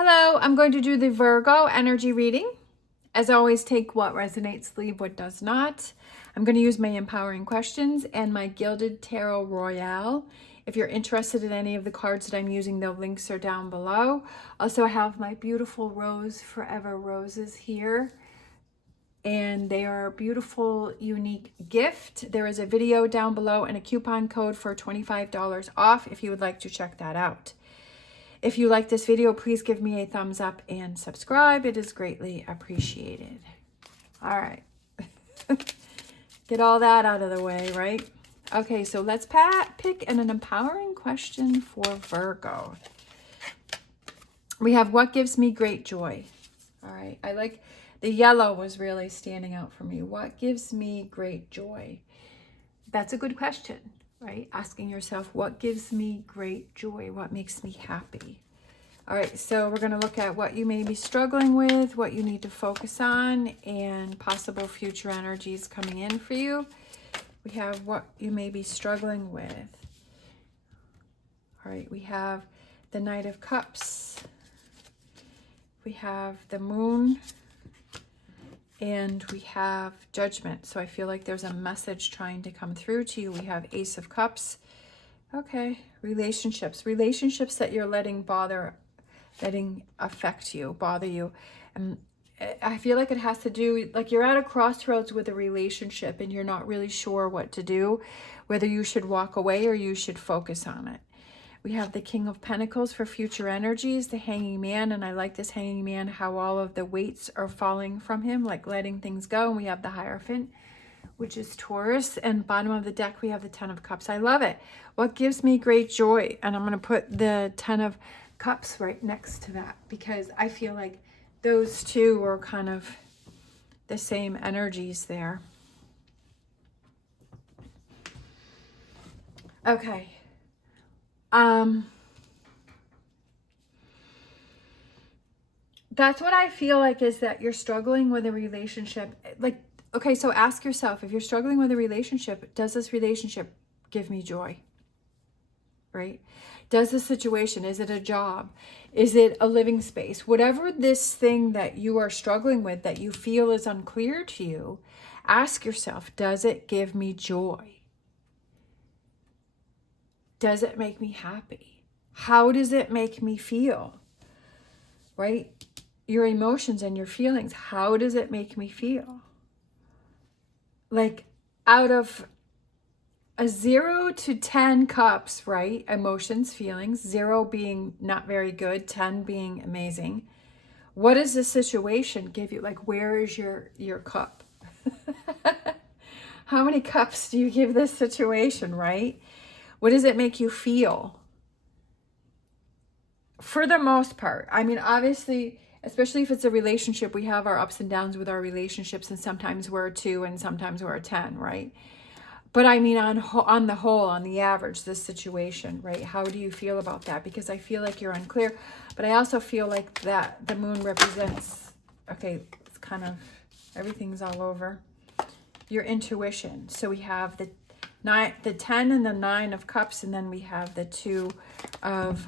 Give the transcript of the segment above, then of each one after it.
Hello, I'm going to do the Virgo energy reading. As always, take what resonates, leave what does not. I'm going to use my empowering questions and my Gilded Tarot Royale. If you're interested in any of the cards that I'm using, the links are down below. Also, I have my beautiful Rose Forever roses here, and they are a beautiful, unique gift. There is a video down below and a coupon code for $25 off if you would like to check that out. If you like this video, please give me a thumbs up and subscribe. It is greatly appreciated. All right. Get all that out of the way, right? Okay, so let's pick an empowering question for Virgo. We have what gives me great joy. All right, I like the yellow was really standing out for me. What gives me great joy? That's a good question. Right? Asking yourself, what gives me great joy? What makes me happy? All right, so we're going to look at what you may be struggling with, what you need to focus on, and possible future energies coming in for you. We have what you may be struggling with. All right, we have the Knight of Cups. We have the Moon. And we have Judgment. So I feel like there's a message trying to come through to you. We have Ace of Cups. Okay. Relationships. Relationships that you're letting affect you, bother you. And I feel like it has to do, like you're at a crossroads with a relationship and you're not really sure what to do, whether you should walk away or you should focus on it. We have the King of Pentacles for future energies, the Hanging Man, and I like this Hanging Man, how all of the weights are falling from him, like letting things go. And we have the Hierophant, which is Taurus, and bottom of the deck we have the Ten of Cups. I love it. What gives me great joy? And I'm going to put the Ten of Cups right next to that because I feel like those two are kind of the same energies there. Okay. That's what I feel like, is that you're struggling with a relationship. Like, okay, so ask yourself, if you're struggling with a relationship, does this relationship give me joy? Right? Does the situation, is it a job? Is it a living space? Whatever this thing that you are struggling with that you feel is unclear to you, ask yourself, does it give me joy? Does it make me happy? How does it make me feel? Right? Your emotions and your feelings, how does it make me feel? Like out of a 0 to 10 cups, right? Emotions, feelings, 0 being not very good, 10 being amazing. What does the situation give you? Like, where is your cup? How many cups do you give this situation, right? What does it make you feel? For the most part, I mean, obviously, especially if it's a relationship, we have our ups and downs with our relationships, and sometimes we're a 2 and sometimes we're a 10, right? But I mean, on the whole, on the average, this situation, right? How do you feel about that? Because I feel like you're unclear, but I also feel like that the Moon represents, okay, it's kind of, everything's all over, your intuition. So we have the 10 and the 9 of Cups, and then we have the 2 of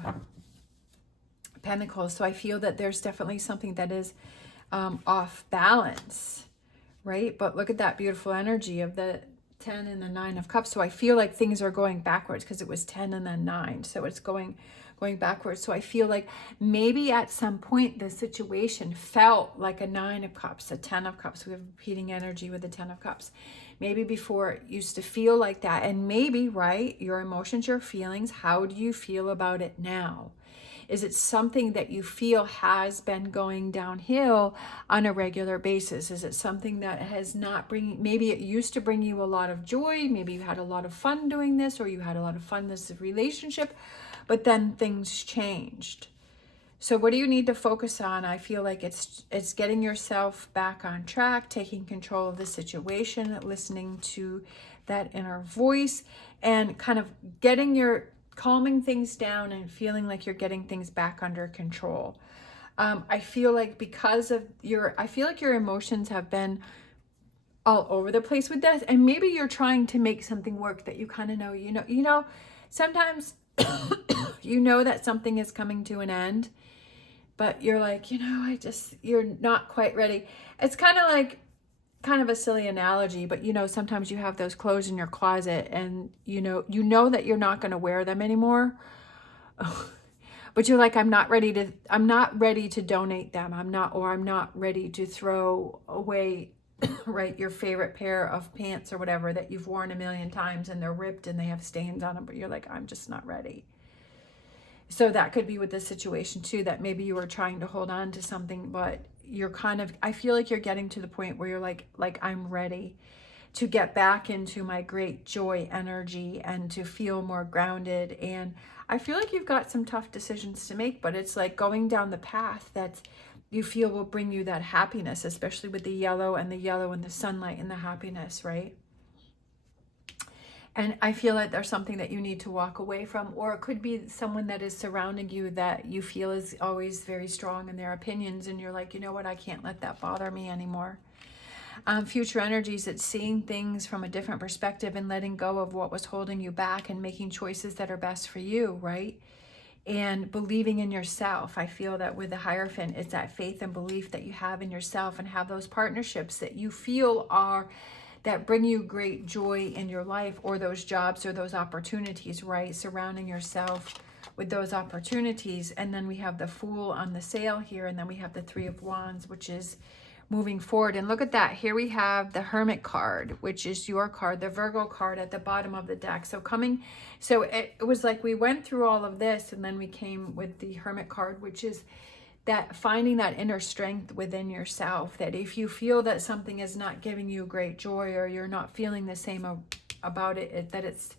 Pentacles. So I feel that there's definitely something that is off balance, right? But look at that beautiful energy of the 10 and the 9 of Cups. So I feel like things are going backwards because it was 10 and then 9. So it's going backwards. So I feel like maybe at some point the situation felt like a 9 of Cups, a 10 of Cups. We have repeating energy with the 10 of Cups. Maybe before it used to feel like that. And maybe, right, your emotions, your feelings, how do you feel about it now? Is it something that you feel has been going downhill on a regular basis? Is it something that has not maybe it used to bring you a lot of joy, maybe you had a lot of fun doing this, or you had a lot of fun in this relationship, but then things changed. So what do you need to focus on? I feel like it's getting yourself back on track, taking control of the situation, listening to that inner voice, and kind of calming things down and feeling like you're getting things back under control. I feel like your emotions have been all over the place with this, and maybe you're trying to make something work that you kind of know, sometimes you know that something is coming to an end, but you're like, you're not quite ready. It's kind of a silly analogy, but sometimes you have those clothes in your closet and you know that you're not going to wear them anymore. But you're like, I'm not ready to donate them. I'm not ready to throw away, right, your favorite pair of pants or whatever that you've worn a million times and they're ripped and they have stains on them, but you're like, I'm just not ready. So that could be with this situation too, that maybe you were trying to hold on to something, but you're I feel like you're getting to the point where you're like I'm ready to get back into my great joy energy and to feel more grounded. And I feel like you've got some tough decisions to make, but it's like going down the path that you feel will bring you that happiness, especially with the yellow and the sunlight and the happiness, right? And I feel like there's something that you need to walk away from, or it could be someone that is surrounding you that you feel is always very strong in their opinions. And you're like, you know what, I can't let that bother me anymore. Future energies, it's seeing things from a different perspective and letting go of what was holding you back and making choices that are best for you, right? And believing in yourself. I feel that with the Hierophant, it's that faith and belief that you have in yourself and have those partnerships that you feel that bring you great joy in your life, or those jobs or those opportunities, right? Surrounding yourself with those opportunities. And then we have the Fool on the sail here, and then we have the Three of Wands, which is moving forward. And look at that. Here we have the Hermit card, which is your card, the Virgo card at the bottom of the deck. So it was like we went through all of this, and then we came with the Hermit card, which is that finding that inner strength within yourself, that if you feel that something is not giving you great joy, or you're not feeling the same about it, that it's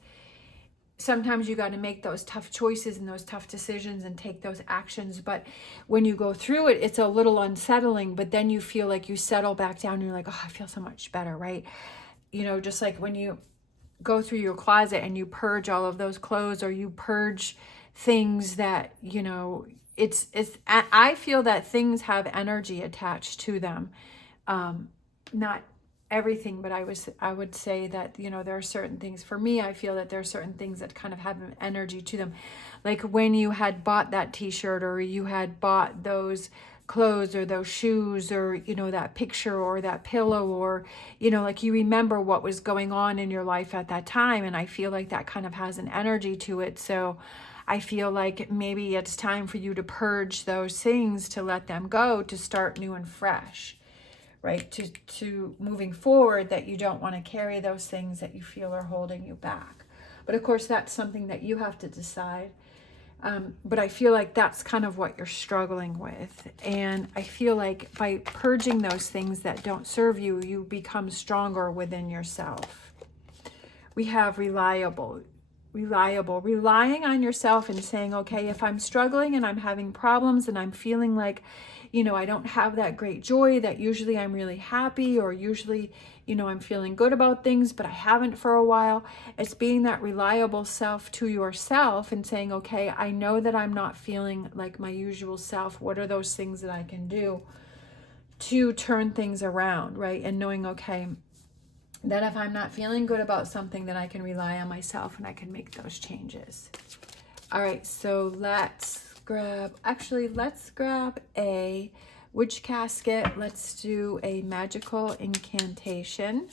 sometimes you got to make those tough choices and those tough decisions and take those actions. But when you go through it, it's a little unsettling, but then you feel like you settle back down and you're like, oh, I feel so much better, right? Just like when you go through your closet and you purge all of those clothes, or you purge things that, I feel that things have energy attached to them. Not everything, but I would say that, there are certain things. For me, I feel that there are certain things that kind of have an energy to them. Like when you had bought that t-shirt, or you had bought those clothes or those shoes, or, that picture or that pillow, or, like you remember what was going on in your life at that time. And I feel like that kind of has an energy to it. So I feel like maybe it's time for you to purge those things, to let them go, to start new and fresh, right? To moving forward, that you don't want to carry those things that you feel are holding you back. But of course, that's something that you have to decide. But I feel like that's kind of what you're struggling with. And I feel like by purging those things that don't serve you, you become stronger within yourself. We have reliable, relying on yourself and saying, okay, if I'm struggling and I'm having problems and I'm feeling like, I don't have that great joy that usually I'm really happy, or usually, I'm feeling good about things, but I haven't for a while. It's being that reliable self to yourself and saying, okay, I know that I'm not feeling like my usual self. What are those things that I can do to turn things around, right? And knowing, okay, that if I'm not feeling good about something, that I can rely on myself and I can make those changes. All right, so let's grab a witch casket. Let's do a magical incantation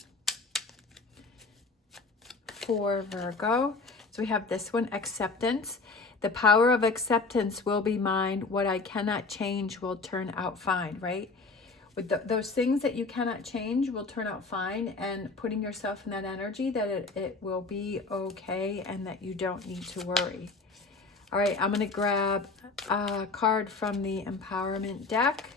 for Virgo. So we have this one, acceptance. The power of acceptance will be mine. What I cannot change will turn out fine, right? With those things that you cannot change will turn out fine, and putting yourself in that energy that it will be okay and that you don't need to worry. All right, I'm going to grab a card from the Empowerment deck.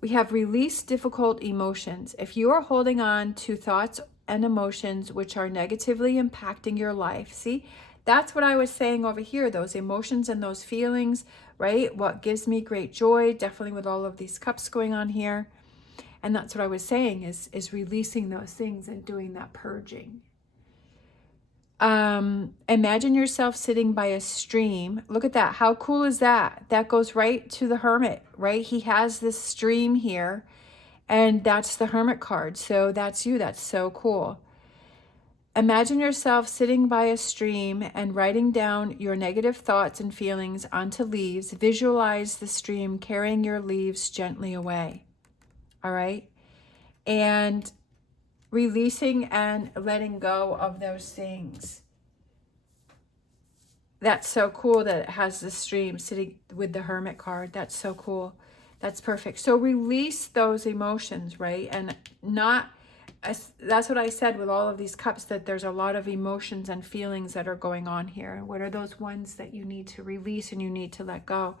We have release difficult emotions. If you are holding on to thoughts and emotions which are negatively impacting your life, see, that's what I was saying over here, those emotions and those feelings, right? What gives me great joy, definitely with all of these cups going on here. And that's what I was saying, is releasing those things and doing that purging. Imagine yourself sitting by a stream. Look at that. How cool is that? That goes right to the Hermit, right? He has this stream here, and that's the Hermit card. So that's you. That's so cool. Imagine yourself sitting by a stream and writing down your negative thoughts and feelings onto leaves. Visualize the stream carrying your leaves gently away. All right? And releasing and letting go of those things. That's so cool that it has the stream sitting with the Hermit card. That's so cool. That's perfect. So release those emotions, right? And not, that's what I said with all of these cups, that there's a lot of emotions and feelings that are going on here. What are those ones that you need to release and you need to let go?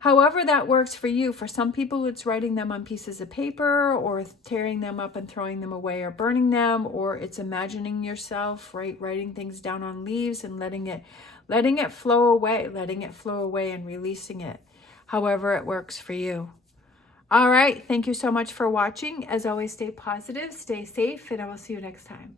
However that works for you. For some people, it's writing them on pieces of paper, or tearing them up and throwing them away, or burning them, or it's imagining yourself, right? Writing things down on leaves and letting it flow away and releasing it. However it works for you. All right. Thank you so much for watching. As always, stay positive, stay safe, and I will see you next time.